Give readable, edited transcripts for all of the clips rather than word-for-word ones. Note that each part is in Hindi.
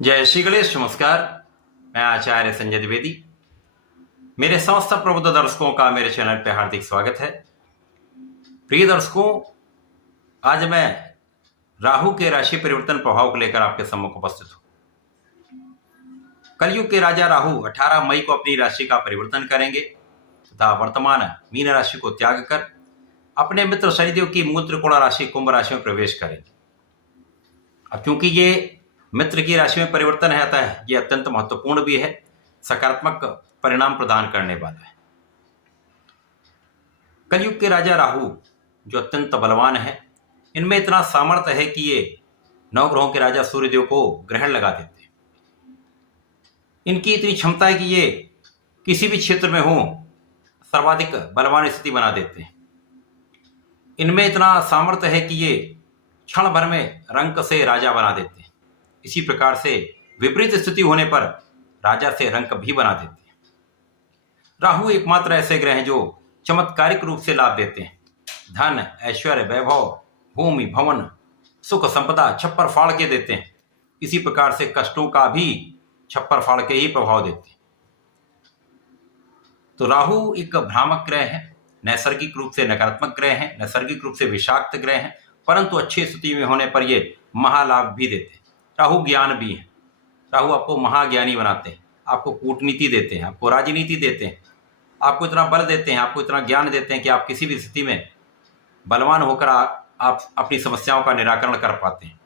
जय श्री गणेश। नमस्कार। मैं आचार्य संजय द्विवेदी। मेरे समस्त प्रबुद्ध दर्शकों का मेरे चैनल पे हार्दिक स्वागत है। प्रिय दर्शकों, आज मैं राहु के राशि परिवर्तन प्रभाव को लेकर आपके सम्मुख उपस्थित हूं। कलयुग के राजा राहु 18 मई को अपनी राशि का परिवर्तन करेंगे तथा वर्तमान मीन राशि को त्याग कर अपने मित्र शनिदेव की मूल त्रिकोण राशि कुंभ राशि में प्रवेश करेंगे। अब क्योंकि ये मित्र की राशि में परिवर्तन है, अतः यह अत्यंत महत्वपूर्ण भी है, सकारात्मक परिणाम प्रदान करने वाला है। कलयुग के राजा राहु जो अत्यंत बलवान है, इनमें इतना सामर्थ्य है कि ये नवग्रहों के राजा सूर्यदेव को ग्रहण लगा देते हैं। इनकी इतनी क्षमता है कि ये किसी भी क्षेत्र में हो सर्वाधिक बलवान स्थिति बना देते हैं। इनमें इतना सामर्थ्य है कि ये क्षण भर में रंक से राजा बना देते हैं। इसी प्रकार से विपरीत स्थिति होने पर राजा से रंक भी बना देते हैं। राहु एकमात्र ऐसे ग्रह हैं जो चमत्कारिक रूप से लाभ देते हैं। धन, ऐश्वर्य, वैभव, भूमि, भवन, सुख, संपदा छप्पर फाड़ के देते हैं। इसी प्रकार से कष्टों का भी छप्पर फाड़ के ही प्रभाव देते हैं। तो राहु एक भ्रामक ग्रह है, नैसर्गिक रूप से नकारात्मक ग्रह है, नैसर्गिक रूप से विषाक्त ग्रह है, परंतु अच्छी स्थिति में होने पर ये महालाभ भी देते हैं। राहु ज्ञान भी है। राहु आपको महाज्ञानी बनाते हैं, आपको कूटनीति देते हैं, आपको राजनीति देते हैं, आपको इतना बल देते हैं, आपको इतना ज्ञान देते हैं कि आप किसी भी स्थिति में बलवान होकर आप अपनी समस्याओं का निराकरण कर पाते हैं।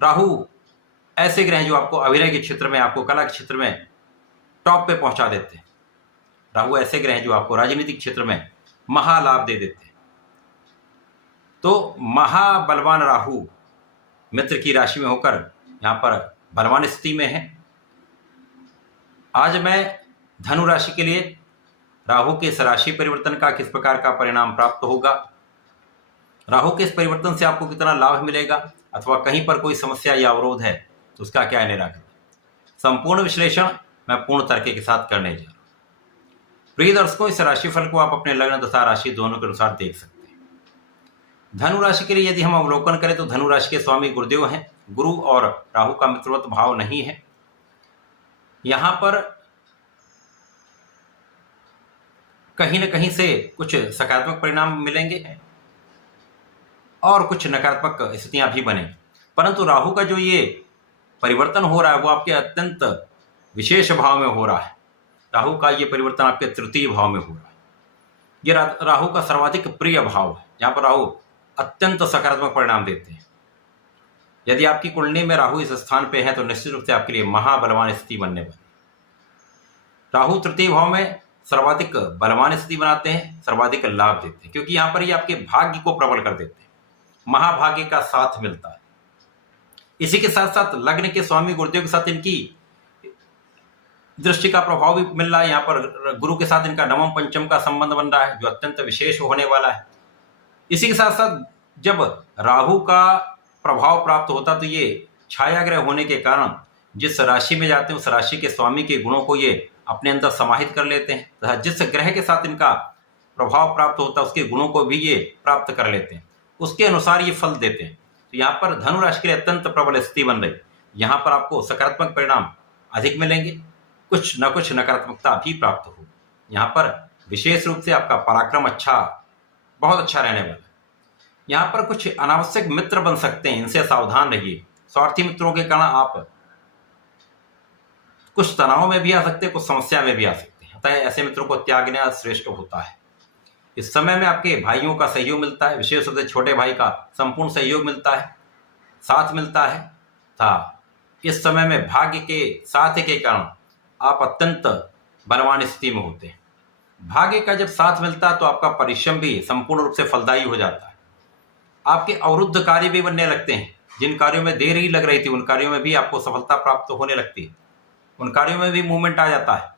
राहु ऐसे ग्रह जो आपको अभिनय के क्षेत्र में, आपको कला के क्षेत्र में टॉप पे पहुंचा देते हैं। राहु ऐसे ग्रह जो आपको राजनीतिक क्षेत्र में महालाभ दे देते हैं। तो महाबलवान राहु मित्र की राशि में होकर यहां पर बलवान स्थिति में है। आज मैं धनु राशि के लिए राहु के इस राशि परिवर्तन का किस प्रकार का परिणाम प्राप्त होगा, राहु के इस परिवर्तन से आपको कितना लाभ मिलेगा, अथवा कहीं पर कोई समस्या या अवरोध है तो उसका क्या निराकरण, संपूर्ण विश्लेषण मैं पूर्ण तर्क के साथ करने जा रहा हूं। प्रिय दर्शकों, इस राशिफल को आप अपने लग्न तथा राशि दोनों के अनुसार देख सकते हैं। धनु राशि के लिए यदि हम अवलोकन करें तो धनु राशि के स्वामी गुरुदेव हैं। गुरु और राहु का मित्रवत भाव नहीं है। यहां पर कहीं न कहीं से कुछ सकारात्मक परिणाम मिलेंगे और कुछ नकारात्मक स्थितियां भी बने, परंतु राहु का जो ये परिवर्तन हो रहा है वो आपके अत्यंत विशेष भाव में हो रहा है। राहु का ये परिवर्तन आपके तृतीय भाव में हो रहा है। ये राहु का सर्वाधिक प्रिय भाव है, जहां पर राहु अत्यंत सकारात्मक परिणाम देते हैं। यदि आपकी कुंडली में राहु इस स्थान पे है तो निश्चित रूप से आपके लिए महाबलवान स्थिति बनने वाली। राहु तृतीय भाव में सर्वाधिक बलवान स्थिति बनाते हैं, सर्वाधिक लाभ देते हैं, क्योंकि यहां पर ये आपके भाग्य को प्रबल कर देते हैं। महाभाग्य का साथ मिलता है। इसी के साथ साथ लग्न के स्वामी गुरुदेव के साथ इनकी दृष्टि का प्रभाव भी मिल रहा है। यहाँ पर गुरु के साथ इनका नवम पंचम का संबंध बन रहा है, जो अत्यंत विशेष होने वाला है। इसी के साथ साथ जब राहु का प्रभाव प्राप्त होता तो ये छाया ग्रह होने के कारण जिस राशि में जाते हैं उस राशि के स्वामी के गुणों को ये अपने अंदर समाहित कर लेते हैं, तथा जिस ग्रह के साथ इनका प्रभाव प्राप्त होता है उसके गुणों को भी ये प्राप्त कर लेते हैं, उसके अनुसार ये फल देते हैं। तो यहाँ पर धनु राशि के लिए अत्यंत प्रबल स्थिति बन रही। यहाँ पर आपको सकारात्मक परिणाम अधिक मिलेंगे, कुछ न कुछ नकारात्मकता भी प्राप्त हो। यहाँ पर विशेष रूप से आपका पराक्रम बहुत अच्छा रहने वाला है। यहाँ पर कुछ अनावश्यक मित्र बन सकते हैं, इनसे सावधान रहिए। स्वार्थी मित्रों के कारण आप कुछ तनाव में भी आ सकते हैं, कुछ समस्या में भी आ सकते हैं, अतः ऐसे मित्रों को त्यागना श्रेष्ठ होता है। इस समय में आपके भाइयों का सहयोग मिलता है, विशेष रूप से छोटे भाई का संपूर्ण सहयोग मिलता है, साथ मिलता है। था इस समय में भाग्य के साथ के कारण आप अत्यंत बलवान स्थिति में होते हैं। भाग्य का जब साथ मिलता है तो आपका परिश्रम भी संपूर्ण रूप से फलदायी हो जाता है। आपके अवरुद्ध कार्य भी बनने लगते हैं। जिन कार्यों में देर ही लग रही थी उन कार्यों में भी आपको सफलता प्राप्त होने लगती है, उन कार्यों में भी मूवमेंट आ जाता है।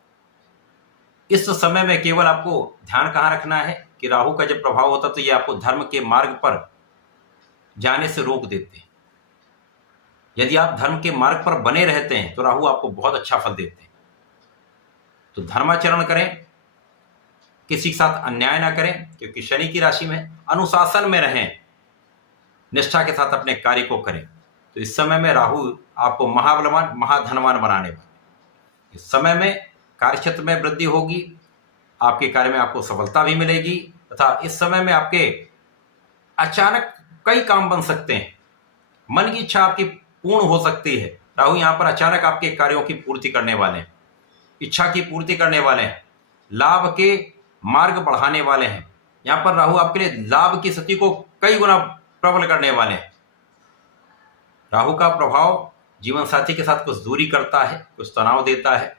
इस समय में केवल आपको ध्यान कहाँ रखना है कि राहु का जब प्रभाव होता तो ये आपको धर्म के मार्ग पर जाने से रोक देते हैं। यदि आप धर्म के मार्ग पर बने रहते हैं तो राहु आपको बहुत अच्छा फल देते हैं। तो धर्माचरण करें, किसी के साथ अन्याय ना करें, क्योंकि शनि की राशि में अनुशासन में रहें, निष्ठा के साथ अपने कार्य को करें। तो इस समय में राहु आपको महाबलवान महाधनवान बनाने वाले। इस समय में कार्यक्षेत्र में वृद्धि होगी, आपके कार्य में आपको सफलता भी मिलेगी तथा इस समय में आपके अचानक कई काम बन सकते हैं, मन की इच्छा आपकी पूर्ण हो सकती है। राहु यहाँ पर अचानक आपके कार्यों की पूर्ति करने वाले हैं, इच्छा की पूर्ति करने वाले हैं, लाभ के मार्ग बढ़ाने वाले हैं। यहाँ पर राहु आपके लिए लाभ की स्थिति को कई गुना प्रबल करने वाले हैं। राहु का प्रभाव जीवन साथी के साथ कुछ दूरी करता है, कुछ तनाव देता है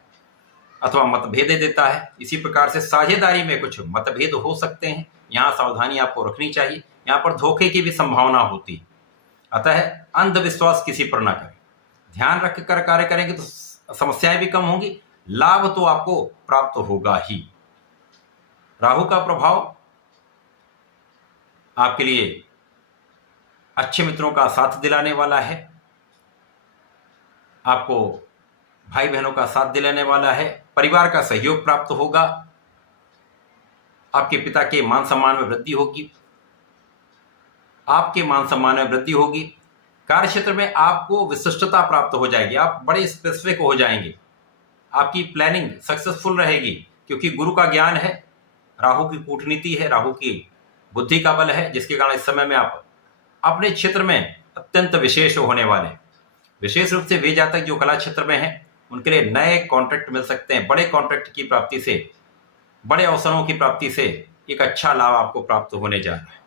अथवा मतभेद देता है। इसी प्रकार से साझेदारी में कुछ मतभेद हो सकते हैं, यहाँ सावधानी आपको रखनी चाहिए। यहाँ पर धोखे की भी संभावना होती है, अतः अंधविश्वास किसी पर ना करें। ध्यान रख कर कार्य करेंगे तो समस्याएं भी कम होंगी, लाभ तो आपको प्राप्त होगा ही। राहु का प्रभाव आपके लिए अच्छे मित्रों का साथ दिलाने वाला है, आपको भाई बहनों का साथ दिलाने वाला है, परिवार का सहयोग प्राप्त होगा, आपके पिता के मान सम्मान में वृद्धि होगी, आपके मान सम्मान में वृद्धि होगी। कार्य क्षेत्र में आपको विशिष्टता प्राप्त हो जाएगी, आप बड़े स्पेसिफिक हो जाएंगे, आपकी प्लानिंग सक्सेसफुल रहेगी क्योंकि गुरु का ज्ञान है, राहु की कूटनीति है, राहु की बुद्धि का बल है, जिसके कारण इस समय में आप अपने क्षेत्र में अत्यंत विशेष होने वाले हैं। विशेष रूप से वे जातक जो कला क्षेत्र में हैं उनके लिए नए कॉन्ट्रैक्ट मिल सकते हैं, बड़े कॉन्ट्रैक्ट की प्राप्ति से, बड़े अवसरों की प्राप्ति से एक अच्छा लाभ आपको प्राप्त होने जा रहा है।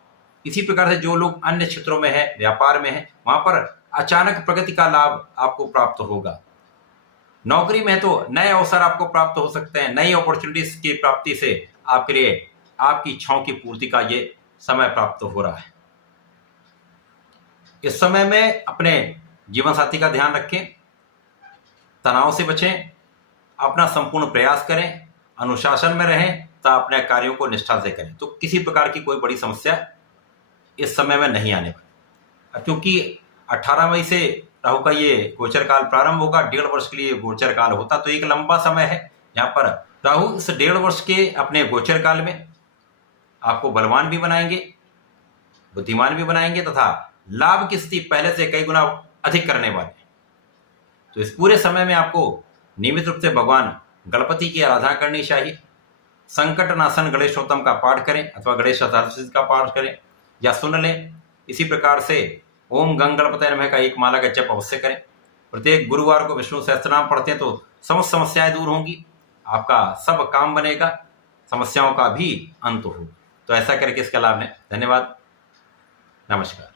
इसी प्रकार से जो लोग अन्य क्षेत्रों में है, व्यापार में है, वहां पर अचानक प्रगति का लाभ आपको प्राप्त होगा। नौकरी में तो नए अवसर आपको प्राप्त हो सकते हैं, नई अपॉर्चुनिटीज की प्राप्ति से आपके लिए आपकी इच्छाओं की पूर्ति का ये समय प्राप्त हो रहा है। इस समय में अपने जीवन साथी का ध्यान रखें, तनाव से बचें, अपना संपूर्ण प्रयास करें, अनुशासन में रहें तथा अपने कार्यों को निष्ठा से करें, तो किसी प्रकार की कोई बड़ी समस्या इस समय में नहीं आने वाली। क्योंकि 18 मई से राहु का ये गोचर काल प्रारंभ होगा, 1.5 वर्ष के लिए गोचर काल होता, तो एक लंबा समय है। यहाँ पर राहु इस 1.5 वर्ष के अपने गोचर काल में आपको बलवान भी बनाएंगे, बुद्धिमान भी बनाएंगे तथा लाभ की स्थिति पहले से कई गुना अधिक करने वाले हैं। तो इस पूरे समय में आपको नियमित रूप से भगवान गणपति की आराधना करनी चाहिए। संकट नाशन गणेशोत्तम का पाठ करें अथवा गणेश चतुर्थी का पाठ करें या सुन लें। इसी प्रकार से ओम गंग गणपतये नमः का एक माला का जप अवश्य करें। प्रत्येक गुरुवार को विष्णु सहस्त्रनाम पढ़ते हैं तो समस्त समस्याएं दूर होंगी, आपका सब काम बनेगा, समस्याओं का भी अंत होगा। तो ऐसा करके इसका लाभ लें। धन्यवाद, नमस्कार।